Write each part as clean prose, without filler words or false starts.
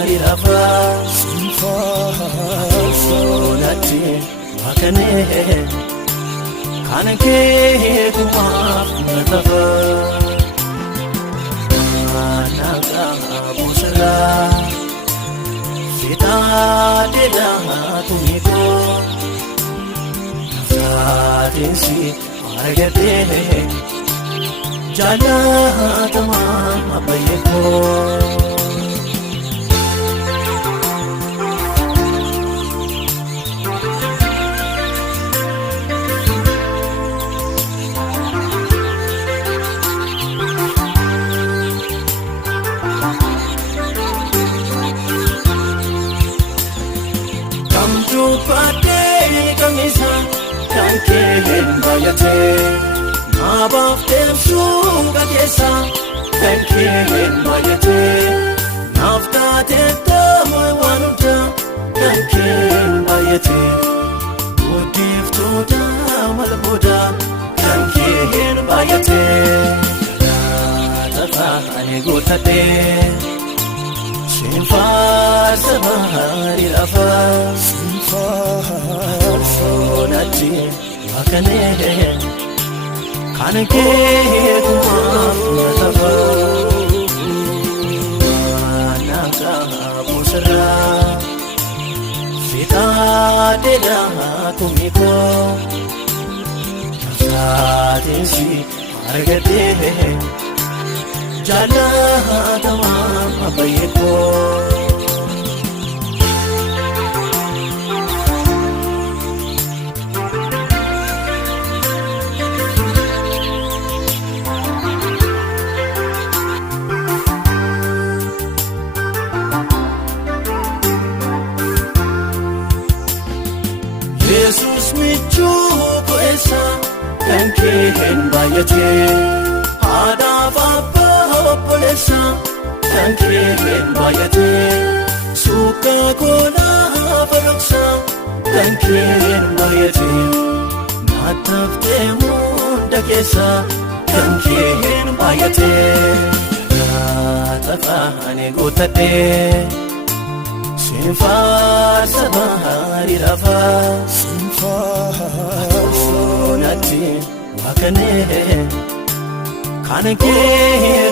safari lafa Sonati wakane Kanake kumaf natafa Naga busala Sita deda tumiko Satinsi argate Jala tamam abayeko Pate kamisa tanke bayate Mabafte suga kesa tanke bayate Naftate tamo wanuta tanke bayate Udifto da malboda tanke bayate Tafa anegotate Sinfar sabahari lafa Sonati wakane Kanake kumaf natafa Naga busara Sita deda tumiko Satinsi argate Jala tamam abayeko Jesus michu koesa tanke bayate Ada papa polesa tanke bayate Suka kola baroksa tanke bayate Natafte munda kesa tanke bayate Tafa anegotate Sinfar sabahari lafa Sonati wakane Kanake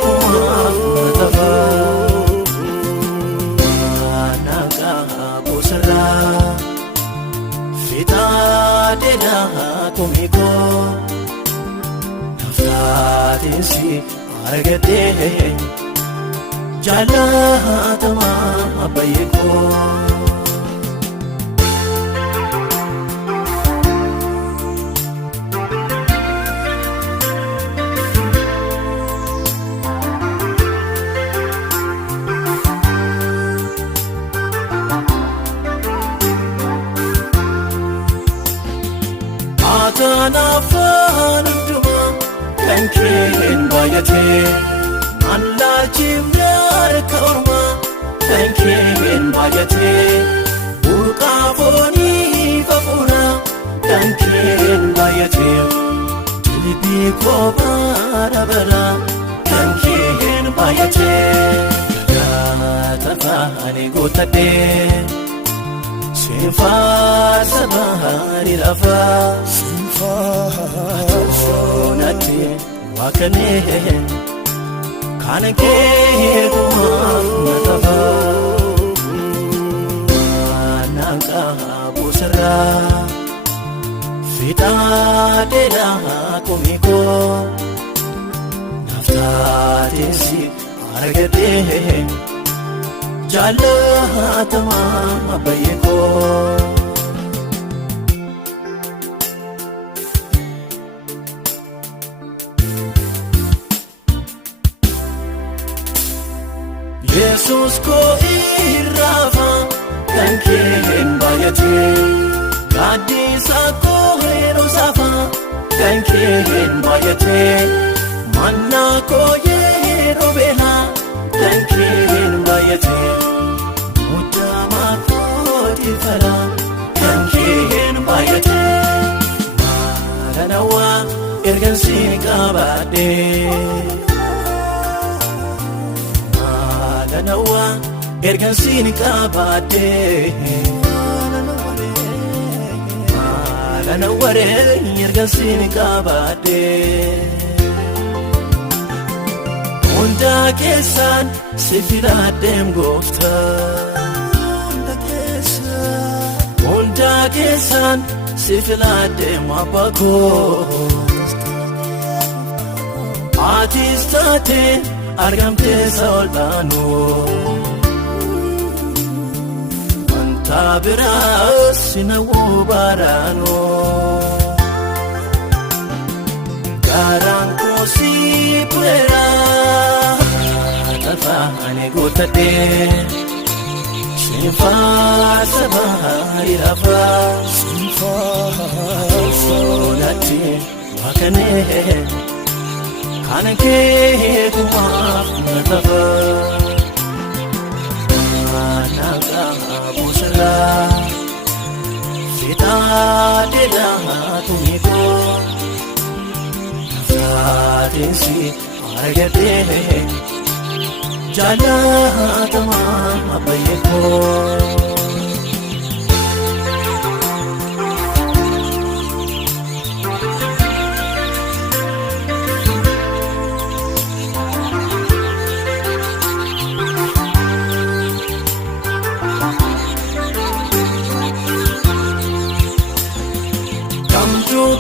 kumaf natafa Naga busara Sita deda tumiko Naftatinsi argate Jala tamam abayeko Atana fanunduma tanke bayate Allah jimyar kaurma tanke bayate Burqa foni fafuna tanke bayate Tilibi ko barabara tanke bayate Tafa anegotate Sinfar sabahari lafa Sonati wakane Kanake kumaf natafa Naga busara Sita deda tumiko Naftatinsi argate Jala tamam abayeko Jesus ko irafa tanke bayate Gadisa ko safa tanke bayate Manna ko bela tanke bayate Mutama ko tifara tanke bayate Maranawa ergansi kabade Nawa ergansiin qabaadhee Alana waree ergansiin qabaadhee Hundaa keessaan si filadheem gooftaa Hundaa keessaan si filadheem abbaa koo Atis taatee argamtee saawwaanoo Wanta biraas sinawuu baaraanoo Garaan koo si bu'eeraa Talfaanii guutadhee Sinfaarsa baarii lafaa Sodaatti waakanee Kana kee kumaaf natafa Naga busara Sita deda tumiko Satinsi argate Jala tama abayeko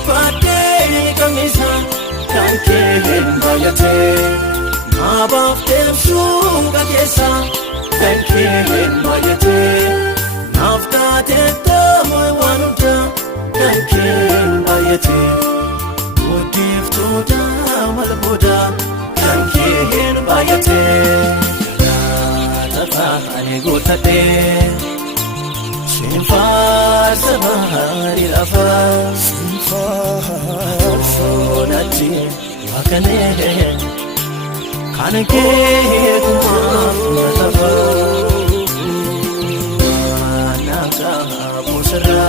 Pate kamisa kanke bayate Nabafte suga kesa kanke bayate Naftate tomo wanuta kanke bayate Udifto da malboda kanke bayate Tafa ane gutate Sinfaarsa baarii lafaa Sodaatti waakanee Kana kee kumaaf natafa Naga busara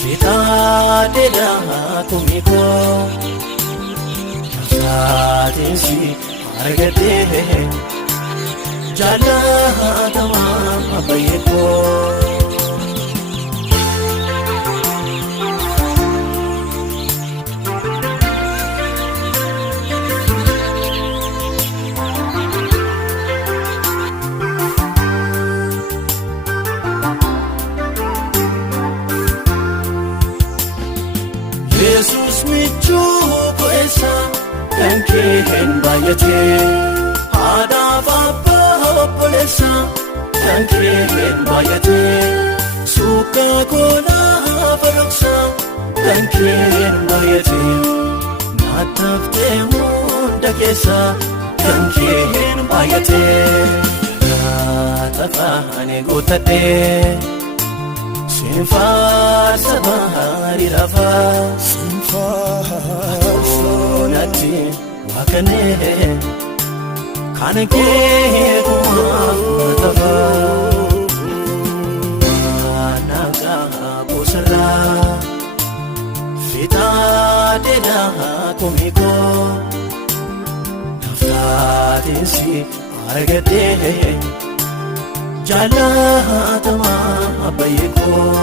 Fitaa deedaa tumiko Saatinsi argatee Jaallatama abayekoo Yesus michuu ko'eessa kan kee baay'atee Haadhaaf abbaa obboleessa kan kee baay'atee Suuqa koolaa faraqsa kan kee baay'atee Naataftee hunda keessa kan kee baay'atee Naatafaanii guutadhee Sinfaarsa baarii lafaa Sodaatti waakanee Kana kee kumaaf natafa Naga busara Fitaa deedaa tumiko Naftaatinsi argatee Jaallatama abayekoo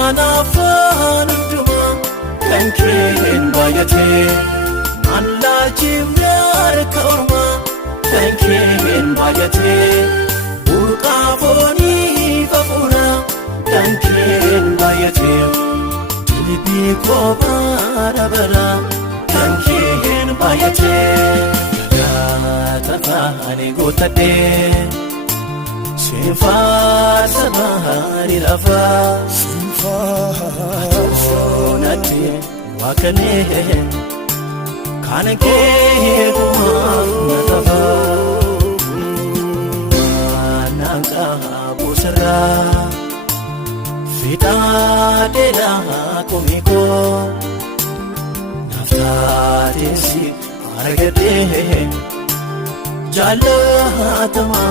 Atanafaan hunduma kan kee baay'atee Allachimnar kaorma kan kee baay'atee Burqaafoni fafuna kan kee baay'atee Tilbii koobaa bara kan kee baay'atee Tafaanii guutadhee Sinfaarsa baarii lafaa Sodaatti waakanee Kana kee kumaaf natafa Naga busara Fitaa deedaa tumiko Naftaatinsi argadhee jaalatamaa.